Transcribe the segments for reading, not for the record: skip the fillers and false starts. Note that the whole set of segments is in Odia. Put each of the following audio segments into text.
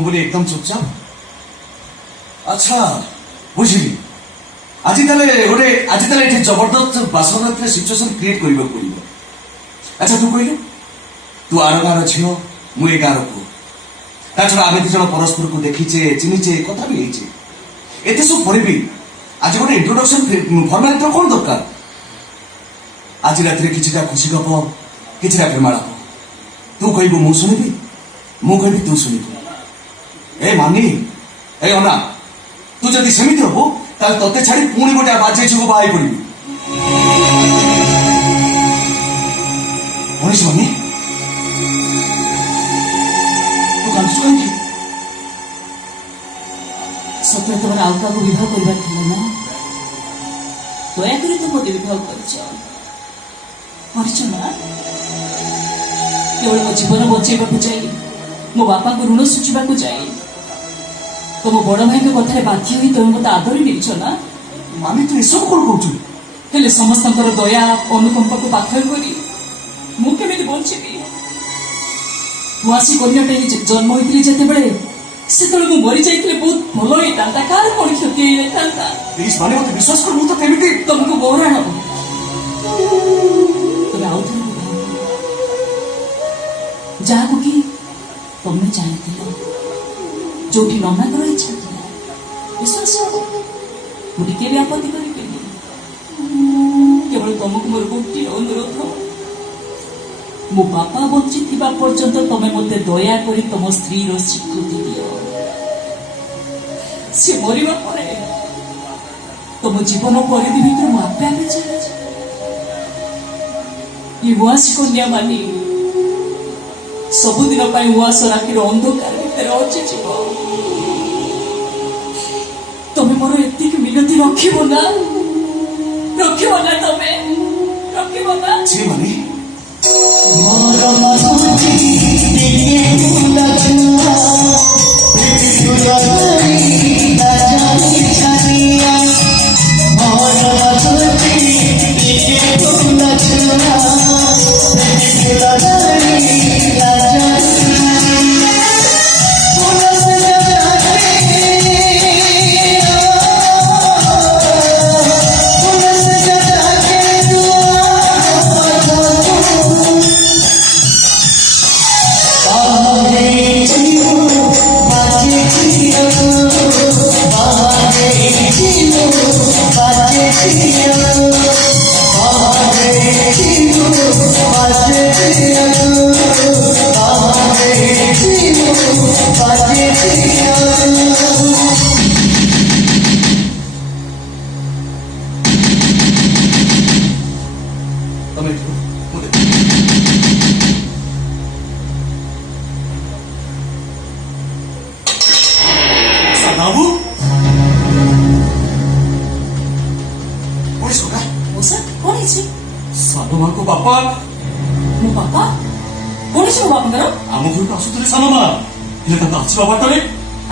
ମୁଁ ବୋଲି ଏକଦମ ଚୁପଚାପ। ଆଚ୍ଛା ବୁଝିଲି। ଆଜି ତାହେଲେ ଏଠି ଜବରଦସ୍ତ ବାସନତ୍ର ସିଚୁଏସନ କ୍ରିଏଟ କରିବାକୁ ପଡିବ। ଆଚ୍ଛା ତୁ କହିଲୁ, ତୁ ଆର ଗାଁର ଝିଅ, ମୁଁ ଏ ଗାଁର ପୁଅ। ତା ଛଡା ଆମେ ଦି ଜଣ ପରସ୍ପରକୁ ଦେଖିଛେ, ଚିହ୍ନିଛେ, କଥା ବି ହେଇଛେ। ଏତେ ସବୁ ପରେ ବି ଆଜି ଗୋଟେ ଇଣ୍ଟ୍ରୋଡକ୍ସନ ଫର୍ମାଲିଟିର କଣ ଦରକାର? ଆଜି ରାତିରେ କିଛିଟା ଖୁସି ଗପ, କିଛିଟା ପ୍ରେମାଳାପ। ତୁ କହିବୁ ମୁଁ ଶୁଣିବି, ମୁଁ କହିବି ତୁ ଶୁଣିବୁ। ଏ ମାନି, ଏ ଅନା, ତୁ ଯଦି ସେମିତି ହବୁ ତାହେଲେ ତତେ ଛାଡି ପୁଣି ଗୋଟେ ବାଜେ ଝିଅକୁ ବାହା ହେଇ ପଡିବି। ମଣିଷ ମାନି, ତୁ କାନ୍ଦୁଛୁ କାହିଁକି? ସତରେ ତମର ଆଉ କାହାକୁ ବିବାହ କରିବାର ଥିଲା ନା? ଦୟାକରି ତ ମୋତେ ବିବାହ କରିଛ ନା? କେବଳ ମୋ ଜୀବନ ବଞ୍ଚେଇବାକୁ ଯାଇ, ମୋ ବାପାଙ୍କୁ ଋଣ ଶୁଝିବାକୁ ଯାଇ, ତମ ବଡ ଭାଇଙ୍କ କଥାରେ ବାଧ୍ୟ ହୋଇ ତମେ ମୋତେ ଆଦରି ନେଇଛ ନା? ମାନି ତୁ ଏସବୁ କଣ କରୁଛୁ? ହେଲେ ସମସ୍ତଙ୍କର ଦୟା ଅନୁକମ୍ପାକୁ ପାଖରେ କରି ମୁଁ କେମିତି ବଞ୍ଚିବି? ମୁଁ ଆସି କନ୍ୟାଟେ ଜନ୍ମ ହୋଇଥିଲି ଯେତେବେଳେ, ସେତେବେଳେ ମୁଁ ମରିଯାଇଥିଲେ ବହୁତ ଭଲ ହେଇଥାନ୍ତା। କାହାର କଣ କ୍ଷତି ହେଇଯାଇଥାନ୍ତା? ପ୍ଲିଜ ମାନେ ମତେ ବିଶ୍ୱାସ କର, ମୁଁ ତ କେମିତି ତମକୁ ଗୌରାଣ ହବ। ତମେ ଆଉ ଥରେ ବିବାହ କର, ଯାହାକୁ କି ତମେ ଚାହିଁଥିଲ, ଯୋଉଠି ନନାଙ୍କର ଇଚ୍ଛା ଥିଲା। ବିଶ୍ୱାସ ହବ, ମୁଁ ଟିକେ ବି ଆପତ୍ତି କରିବିନି। କେବଳ ତମକୁ ମୋର ଗୋଟିଏ ଅନୁରୋଧ, ମୋ ବାପା ବଞ୍ଚିଥିବା ପର୍ଯ୍ୟନ୍ତ ତମେ ମୋତେ ଦୟାକରି ତମ ସ୍ତ୍ରୀର ସ୍ୱୀକୃତି ଦିଅ। ସେ ମରିବା ପରେ ତମ ଜୀବନ ପରିଧି ଭିତରେ ମୁଁ ଆପେ ଆପେ ଚାଲିଛି। ଏ ଉଆସି କନ୍ୟା ମାନି ସବୁଦିନ ପାଇଁ ଉଆସ ରାତିର ଅନ୍ଧକାର ଭିତରେ ଅଚିଯିବ। ତମେ ମୋର ଏତିକି ମିନତି ରଖିବ ନା? ରଖିବ ନା? ତମେ ରଖିବ ନା? ଝିଅ ମାନେ ମୋର ମନୁଛି ଦିନେ ଫୁଲଛୁଆ ଫୁଲଧରି ରାଜନୀ ଛାନିଆ। ମୋର ମନୁଛି ଦିନେ ଫୁଲଛୁଆ ଫୁଲଧରି ରାଜନୀ ଛାନିଆ। ଫୁଲ ସଜାରେ ଫୁଲ ସଜାରେ ତମେ ଏଠି ରୁହ, ମୁଁ ଦେଖ। ବାବୁ କଣ ଶୁଣା? ମଉସା କଣ ହେଇଛି? ସାନ ମାଙ୍କ ବାପା ମୋ ବାପା? କଣ ହେଇଛି ମୋ ବାପାଙ୍କର? ଆମ ଘରକୁ ଆସୁଥିଲେ ସାନ ମା, ହେଲେ ତାଙ୍କ ଆସିବା ବାଟରେ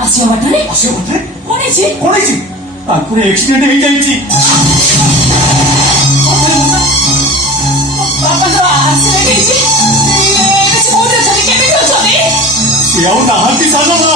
ଆସିବା ବାଟରେ କଣ ହେଇଛି? କଣ ହେଇଛି? ତାଙ୍କର ଆକ୍ସିଡେଣ୍ଟ ହେଇଯାଇଛି। ବାପାଙ୍କର ଆକ୍ସିଡେଣ୍ଟ ହେଇଛି? ସେ କୋଉଠି ଅଛନ୍ତି? କେମିତି ଅଛନ୍ତି? ସେ ଆଉ ନାହାନ୍ତି ସାନ ମା।